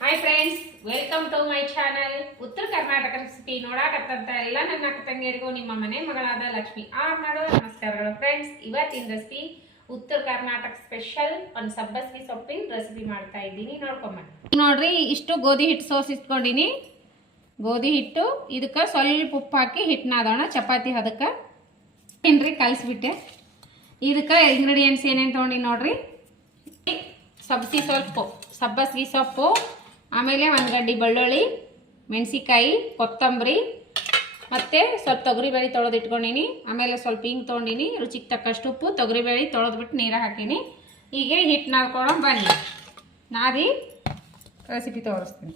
Hi friends, welcome to my channel. Uttara Karnataka recipe ನೋಡಾಕತ್ತಂತ ಎಲ್ಲ ನನ್ನ ಅಕ್ಕ ತಂಗಿಯರಿಗೂ ನಿಮ್ಮ ಮನೆ ಮಗಳಾದ ಲಕ್ಷ್ಮಿ ಮಾಡುವ ನಮಸ್ಕಾರಗಳು. ಫ್ರೆಂಡ್ಸ್, ಇವತ್ತಿನ ರೆಸಿಪಿ ಉತ್ತರ ಕರ್ನಾಟಕ ಸ್ಪೆಷಲ್ ಒಂದು ಸಬ್ಬಸ್ಗಿ ಸೊಪ್ಪಿನ ರೆಸಿಪಿ ಮಾಡ್ತಾ ಇದ್ದೀನಿ. ನೋಡ್ಕೊಂಬನ್ನಿ. ನೋಡ್ರಿ, ಇಷ್ಟು ಗೋಧಿ ಹಿಟ್ಟು ಸೋಸಿಟ್ಕೊಂಡಿನಿ. ಗೋಧಿ ಹಿಟ್ಟು ಇದಕ್ಕೆ ಸ್ವಲ್ಪ ಉಪ್ಪು ಹಾಕಿ ಹಿಟ್ಟನ್ನ ಅದೋಣ ಚಪಾತಿ ಅದಕ್ಕೆ ಏನ್ರಿ ಕಲಿಸ್ಬಿಟ್ಟೆ. ಇದಕ್ಕೆ ಇಂಗ್ರೀಡಿಯೆಂಟ್ಸ್ ಏನೇನು ತೊಗೊಂಡಿ ನೋಡ್ರಿ. ಸಬ್ಬಸ್ಗಿ ಸೊಪ್ಪು, ಆಮೇಲೆ ಒಂದು ಗಡ್ಡಿ ಬೆಳ್ಳುಳ್ಳಿ, ಮೆಣಸಿಕಾಯಿ, ಕೊತ್ತಂಬರಿ, ಮತ್ತು ಸ್ವಲ್ಪ ತೊಗರಿಬೇಳೆ ತೊಳೆದು ಇಟ್ಕೊಂಡಿನಿ. ಆಮೇಲೆ ಸ್ವಲ್ಪ ಹಿಂಗೆ ತೊಗೊಂಡಿನಿ, ರುಚಿಗೆ ತಕ್ಕಷ್ಟು ಉಪ್ಪು, ತೊಗರಿಬೇಳೆ ತೊಳೆದ್ಬಿಟ್ಟು ನೀರು ಹಾಕೀನಿ. ಈಗ ಹಿಟ್ಟು ನಾದ್ಕೊಂಡು ಬನ್ನಿ, ನಾದಿ ರೆಸಿಪಿ ತೋರಿಸ್ತೀನಿ.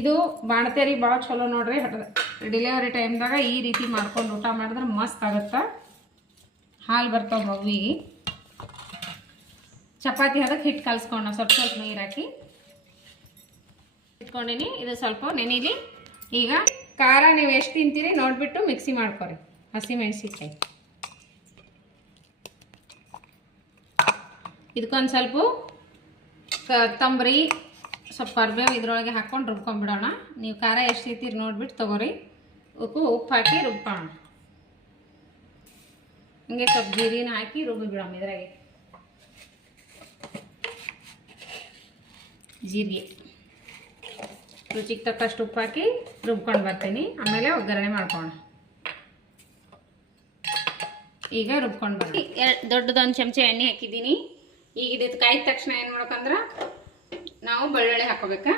ಇದು ಬಾಣತೇರಿ ಭಾಳ ಚಲೋ ನೋಡ್ರಿ. ಡೆಲಿವರಿ ಟೈಮ್ದಾಗ ಈ ರೀತಿ ಮಾಡ್ಕೊಂಡು ಊಟ ಮಾಡಿದ್ರೆ ಮಸ್ತ್ ಆಗುತ್ತೆ. ಹಾಲು ಬರ್ತಾವೆ ಮಗುವಿಗೆ. ಚಪಾತಿ ಅದಕ್ಕೆ ಹಿಟ್ಟು ಕಲಿಸ್ಕೊಂಡು ಸ್ವಲ್ಪ ನೀರು ಹಾಕಿ ಇಟ್ಕೊಂಡಿನಿ. ಇದು ಸ್ವಲ್ಪ ನೆನೀಲಿ. ಈಗ ಖಾರ ನೀವು ಎಷ್ಟು ತಿಂತೀರಿ ನೋಡಿಬಿಟ್ಟು ಮಿಕ್ಸಿ ಮಾಡ್ಕೊರಿ. ಹಸಿಮೆಣಸಿಕಾಯಿ ಇದಕ್ಕೊಂದು ಸ್ವಲ್ಪ ಕೊತ್ತಂಬರಿ, ಸ್ವಲ್ಪ ಕರಿಬೇವು ಇದ್ರೊಳಗೆ ಹಾಕ್ಕೊಂಡು ರುಬ್ಕೊಂಡ್ಬಿಡೋಣ. ನೀವು ಖಾರ ಎಷ್ಟು ತಿಂತೀರಿ ನೋಡಿಬಿಟ್ಟು ತೊಗೊರಿ. ಉಪ್ಪು ಹಾಕಿ ರುಬ್ಬೋಣ. ಹಂಗೆ ಸ್ವಲ್ಪ ಜೀರಿನ ಹಾಕಿ ರುಬ್ಬಿ ಬಿಡೋಣ. ಇದ್ರಾಗೆ ಜೀರಿಗೆ, ರುಚಿಗೆ ತಕ್ಕಷ್ಟು ಉಪ್ಪು ಹಾಕಿ ರುಬ್ಕೊಂಡು ಬರ್ತೀನಿ. ಆಮೇಲೆ ಒಗ್ಗರಣೆ ಮಾಡ್ಕೋಣ. ಈಗ ರುಬ್ಕೊಂಡು ಬರ್ತೀನಿ. ದೊಡ್ಡದೊಂದು ಚಮಚ ಎಣ್ಣೆ ಹಾಕಿದ್ದೀನಿ. ಈಗ ಇದು ಕಾಯ್ದ ತಕ್ಷಣ ಏನು ಮಾಡ್ಬೇಕಂದ್ರೆ ನಾವು ಬೆಳ್ಳುಳ್ಳಿ ಹಾಕೋಬೇಕಾ.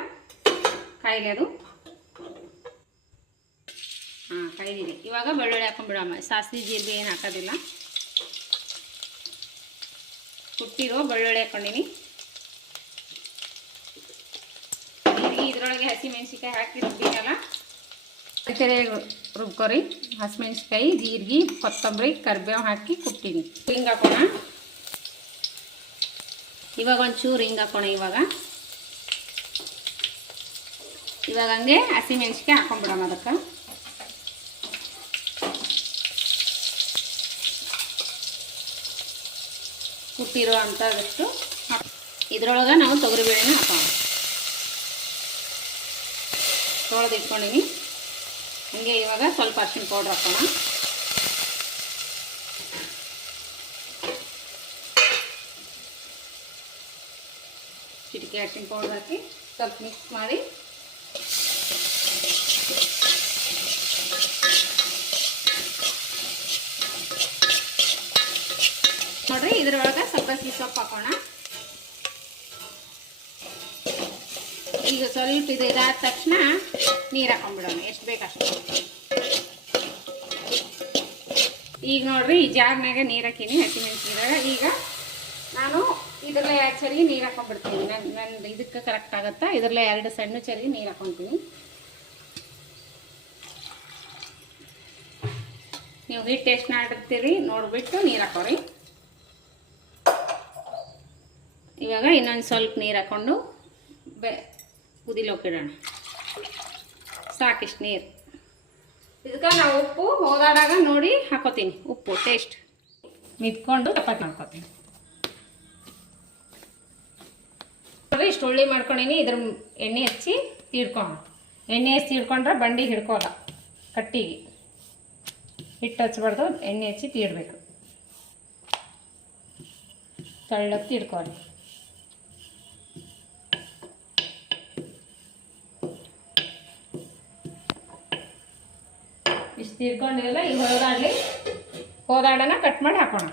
ಕಾಯಿಲೆ ಅದು ಕಾಯ್ದಿದೆ. ಇವಾಗ ಬೆಳ್ಳುಳ್ಳಿ ಹಾಕೊಂಡ್ಬಿಡಮ್ಮ. ಸಾಸಿವೆ ಜೀರಿಗೆ ಏನು ಹಾಕೋದಿಲ್ಲ. ಕುಟ್ಟಿರೋ ಬೆಳ್ಳುಳ್ಳಿ ಹಾಕೊಂಡಿನಿ. ಇದ್ರೊಳಗೆ ಹಸಿಮೆಣಸಿಕಾಯಿ ಹಾಕಿ ರುಬ್ಬಿನಲ್ಲ, ಸರಿಯಾಗಿ ರುಬ್ಕೊರಿ. ಹಸಿಮೆಣಸಿಕಾಯಿ, ಜೀರಿಗೆ, ಕೊತ್ತಂಬರಿ, ಕರಿಬೇವು ಹಾಕಿ ಕುಟ್ಟಿನಿ. ಹಿಂಗೆ ಹಾಕೋಣ. ಇವಾಗ ಒಂಚೂರು ಹಿಂಗೆ ಹಾಕೋಣ. ಇವಾಗ ಹಂಗೆ ಹಸಿಮೆಣಸಿಕಾಯಿ ಹಾಕೊಂಡ್ಬಿಡೋಣ. ಅದಕ್ಕೆ ಕುಟ್ಟಿರೋ ಅಂಥದಷ್ಟು ಇದ್ರೊಳಗೆ ನಾವು ತೊಗರಿಬೇಳೆನ ಹಾಕೋಣ. ತೊಳೆದು ಇಟ್ಕೊಂಡಿನಿ. ಹಂಗೆ ಇವಾಗ ಸ್ವಲ್ಪ ಅರಿಶಿನ ಪೌಡ್ರ್ ಹಾಕೋಣ. ಚಿಟಿಕೆ ಅರಿಶಿನ ಪೌಡ್ರ್ ಹಾಕಿ ಸ್ವಲ್ಪ ಮಿಕ್ಸ್ ಮಾಡಿ ನೋಡ್ರಿ. ಇದ್ರೊಳಗೆ ಸಬ್ಬಸ್ಗಿ ಸೊಪ್ಪು ಹಾಕೋಣ. ಈಗ ಸ್ವಲ್ಪ ಇದು ಇದಾದ ತಕ್ಷಣ ನೀರು ಹಾಕೊಂಡ್ಬಿಡೋಣ, ಎಷ್ಟು ಬೇಕಷ್ಟು. ಈಗ ನೋಡ್ರಿ, ಈ ಜಾರ್ನಾಗೆ ನೀರು ಹಾಕೀನಿ ಹಸಿಮೆಣಸಿನದಾಗ. ಈಗ ನಾನು ಇದರಲ್ಲೇ 2 ಸರಿ ನೀರು ಹಾಕೊಂಡ್ಬಿಡ್ತೀನಿ. ನನ್ನ ಇದಕ್ಕೆ ಕರೆಕ್ಟ್ ಆಗುತ್ತಾ. ಇದರಲ್ಲೇ 2 ಸಣ್ಣ ಸರಿ ನೀರು ಹಾಕೊತೀನಿ. ನೀವು ಹಿಟ್ಟು ಎಷ್ಟು ನಾಡಿರ್ತೀರಿ ನೋಡಿಬಿಟ್ಟು ನೀರು ಹಾಕೋರಿ. ಇವಾಗ ಇನ್ನೊಂದು ಸ್ವಲ್ಪ ನೀರು ಹಾಕ್ಕೊಂಡು ಕುದಿಲೋಕಿಡೋಣ. ಸಾಕಿಷ್ಟು ನೀರು. ಇದಕ್ಕೆ ನಾವು ಉಪ್ಪು ಹೋದಾಡಾಗ ನೋಡಿ ಹಾಕೋತೀನಿ. ಉಪ್ಪು ಟೇಸ್ಟ್ ಮಿತ್ಕೊಂಡು ಚಪಾತಿ ಮಾಡ್ಕೋತೀನಿ. ನೋಡಿರಿ, ಇಷ್ಟು ಉಳ್ಳಿ ಮಾಡ್ಕೊಂಡಿನಿ. ಇದ್ರ ಎಣ್ಣೆ ಹಚ್ಚಿ ತೀಡ್ಕೋಣ. ಎಣ್ಣೆ ಹಚ್ಚಿ ತೀಡ್ಕೊಂಡ್ರೆ ಬಂಡಿ ಹಿಡ್ಕೋಲ್ಲ. ಕಟ್ಟಿಗೆ ಹಿಟ್ಟು ಹಚ್ಬಾರ್ದು, ಎಣ್ಣೆ ಹಚ್ಚಿ ತೀಡ್ಬೇಕು. ತಳ್ಳಕ್ಕೆ ತೀಡ್ಕೊಳ್ಳಿ. ಇಷ್ಟು ತೀರ್ಕೊಂಡಿರಲ್ಲ. ಈಗ ಹೋದಾಡನ ಕಟ್ ಮಾಡಿ ಹಾಕೋಣ.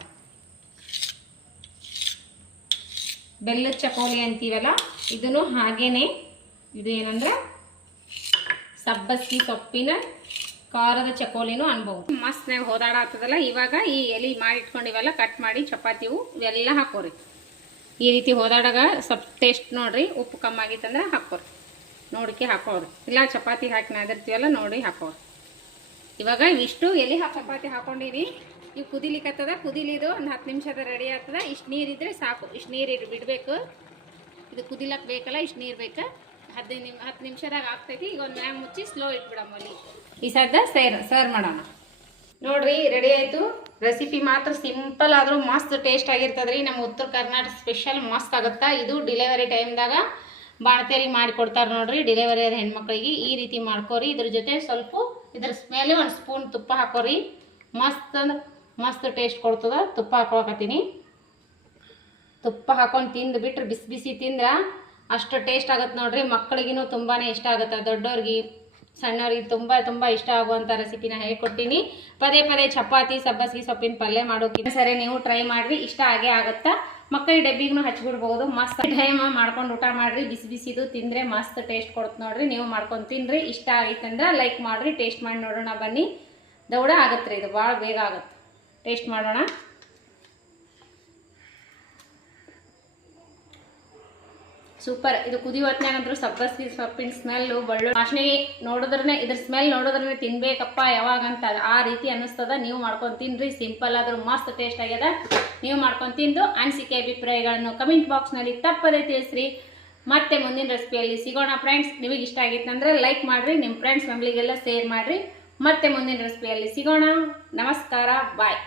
ಬೆಲ್ಲದ ಚಕೋಲಿ ಅಂತೀವಲ್ಲ, ಇದನ್ನು ಹಾಗೇನೆ. ಇದು ಏನಂದ್ರೆ ಸಬ್ಬಸ್ಗಿ ಸೊಪ್ಪಿನ ಖಾರದ ಚಕೋಲಿನೂ ಅನ್ಬಹುದು. ಮಸ್ತ್ನಾಗ ಹೋದಾಡ ಆಗ್ತದಲ್ಲ. ಇವಾಗ ಈ ಎಲೆ ಮಾಡಿಟ್ಕೊಂಡಿವಲ್ಲ, ಕಟ್ ಮಾಡಿ ಚಪಾತಿವು ಇವೆಲ್ಲ ಹಾಕೋರಿ. ಈ ರೀತಿ ಹೋದಾಡಾಗ ಸ್ವಲ್ಪ ಟೇಸ್ಟ್ ನೋಡ್ರಿ. ಉಪ್ಪು ಕಮ್ಮಿ ಆಗಿತ್ತಂದ್ರೆ ಹಾಕೋರಿ. ನೋಡಿಕೆ ಹಾಕೋರಿ. ಇಲ್ಲ ಚಪಾತಿ ಹಾಕಿ ನಾದಿರ್ತೀವಲ್ಲ, ನೋಡಿ ಹಾಕೋರಿ. ಇವಾಗ ಇಷ್ಟು ಎಲೆ ಚಪಾತಿ ಹಾಕೊಂಡಿನಿ. ಇವು ಕುದಿಲಿಕ್ಕತ್ತದ. ಕುದಿಲಿದು ಒಂದು 10 ನಿಮಿಷದ ರೆಡಿ ಆಗ್ತದ. ಇಷ್ಟು ನೀರಿದ್ರೆ ಸಾಕು. ಇಷ್ಟು ನೀರು ಬಿಡಬೇಕು. ಇದು ಕುದಿಲಕ್ಕೆ ಬೇಕಲ್ಲ, ಇಷ್ಟು ನೀರು ಬೇಕು. 10 ನಿಮಿಷದಾಗ ಆಗ್ತೈತಿ. ಈಗ ಒಂದು ಮ್ಯಾಗ ಮುಚ್ಚಿ ಸ್ಲೋ ಇಟ್ಬಿಡಮ್ಮ ಅಲ್ಲಿ. ಈ ಸದ್ದ ಸರ್ವ್ ಮಾಡೋಣ. ನೋಡ್ರಿ, ರೆಡಿ ಆಯಿತು. ರೆಸಿಪಿ ಮಾತ್ರ ಸಿಂಪಲ್ ಆದರೂ ಮಸ್ತ್ ಟೇಸ್ಟ್ ಆಗಿರ್ತದ್ರಿ. ನಮ್ಮ ಉತ್ತರ ಕರ್ನಾಟಕ ಸ್ಪೆಷಲ್ ಮಸ್ತ್ ಆಗುತ್ತಾ. ಇದು ಡೆಲಿವರಿ ಟೈಮ್ದಾಗ ಬಾಣತೆಯಲ್ಲಿ ಮಾಡಿಕೊಡ್ತಾರೆ ನೋಡ್ರಿ ಡೆಲಿವರಿ ಆದ ಹೆಣ್ಮಕ್ಳಿಗೆ. ಈ ರೀತಿ ಮಾಡ್ಕೋರಿ. ಇದ್ರ ಜೊತೆ ಸ್ವಲ್ಪ ಇದ್ರ ಮೇಲೆ 1 ಸ್ಪೂನ್ ತುಪ್ಪ ಹಾಕೋರಿ. ಮಸ್ತ್ ಅಂದ್ರೆ ಮಸ್ತ್ ಟೇಸ್ಟ್ ಕೊಡ್ತದ. ತುಪ್ಪ ಹಾಕೊಳಕತ್ತೀನಿ. ತುಪ್ಪ ಹಾಕೊಂಡು ತಿಂದು ಬಿಟ್ರೆ ಬಿಸಿ ಬಿಸಿ ತಿಂದ್ರೆ ಅಷ್ಟು ಟೇಸ್ಟ್ ಆಗುತ್ತೆ ನೋಡ್ರಿ. ಮಕ್ಕಳಿಗೂ ತುಂಬಾ ಇಷ್ಟ ಆಗುತ್ತೆ. ದೊಡ್ಡವ್ರಿಗೆ ಸಣ್ಣವ್ರಿಗೆ ತುಂಬ ಇಷ್ಟ ಆಗುವಂಥ ರೆಸಿಪಿನ ಹೇಳ್ಕೊಟ್ಟಿನಿ. ಪದೇ ಪದೇ ಚಪಾತಿ ಸಬ್ಬಸಿಗೆ ಸೊಪ್ಪಿನ ಪಲ್ಯ ಮಾಡೋಕ್ಕಿಂತ ಸರಿ ನೀವು ಟ್ರೈ ಮಾಡಿರಿ. ಇಷ್ಟ ಆಗೇ ಆಗುತ್ತಾ. ಮಕ್ಕಳಿಗೆ ಡಬ್ಬಿಗೂ ಹಚ್ಬಿಡ್ಬೋದು. ಮಸ್ತ್ ಟೈಮ್ ಮಾಡ್ಕೊಂಡು ಊಟ ಮಾಡಿರಿ. ಬಿಸಿ ಬಿಸಿದು ತಿಂದರೆ ಮಸ್ತ್ ಟೇಸ್ಟ್ ಕೊಡುತ್ತೆ ನೋಡ್ರಿ. ನೀವು ಮಾಡ್ಕೊಂಡು ತಿನ್ನಿರಿ. ಇಷ್ಟ ಆಗಿತ್ತಂದ್ರೆ ಲೈಕ್ ಮಾಡಿರಿ. ಟೇಸ್ಟ್ ಮಾಡಿ ನೋಡೋಣ ಬನ್ನಿ. ದೌಡ ಆಗತ್ತೆ ರೀ. ಇದು ಭಾಳ ಬೇಗ ಆಗುತ್ತೆ. ಟೇಸ್ಟ್ ಮಾಡೋಣ. ಸೂಪರ್. ಇದು ಕುದಿಯೋ ಹೊತ್ನಾಗಂತೂ ಸಬ್ಬಸಿಗೆ ಸೊಪ್ಪಿನ ಸ್ಮೆಲ್ಲು ಬೆಳ್ಳುಳ್ಳಿ ವಾಸನೆ ನೋಡಿದ್ರೆ ಇದ್ರ ಸ್ಮೆಲ್ ನೋಡಿದ್ರೆ ತಿನ್ಬೇಕಪ್ಪ ಯಾವಾಗಂತ ಆ ರೀತಿ ಅನ್ನಿಸ್ತದ. ನೀವು ಮಾಡ್ಕೊಂಡು ತಿನ್ನಿರಿ. ಸಿಂಪಲ್ ಆದ್ರೂ ಮಸ್ತ್ ಟೇಸ್ಟ್ ಆಗ್ಯದ. ನೀವು ಮಾಡ್ಕೊಂಡು ತಿಂದು ಅನಿಸಿಕೆ ಅಭಿಪ್ರಾಯಗಳನ್ನು ಕಮೆಂಟ್ ಬಾಕ್ಸ್ನಲ್ಲಿ ತಪ್ಪದೇ ತಿಳಿಸ್ರಿ. ಮತ್ತೆ ಮುಂದಿನ ರೆಸಿಪಿಯಲ್ಲಿ ಸಿಗೋಣ ಫ್ರೆಂಡ್ಸ್. ನಿಮಗೆ ಇಷ್ಟ ಆಗಿತ್ತಂದ್ರೆ ಲೈಕ್ ಮಾಡಿರಿ. ನಿಮ್ಮ ಫ್ರೆಂಡ್ಸ್ ಫ್ಯಾಮಿಲಿಗೆಲ್ಲ ಶೇರ್ ಮಾಡಿರಿ. ಮತ್ತೆ ಮುಂದಿನ ರೆಸಿಪಿಯಲ್ಲಿ ಸಿಗೋಣ. ನಮಸ್ಕಾರ. ಬಾಯ್.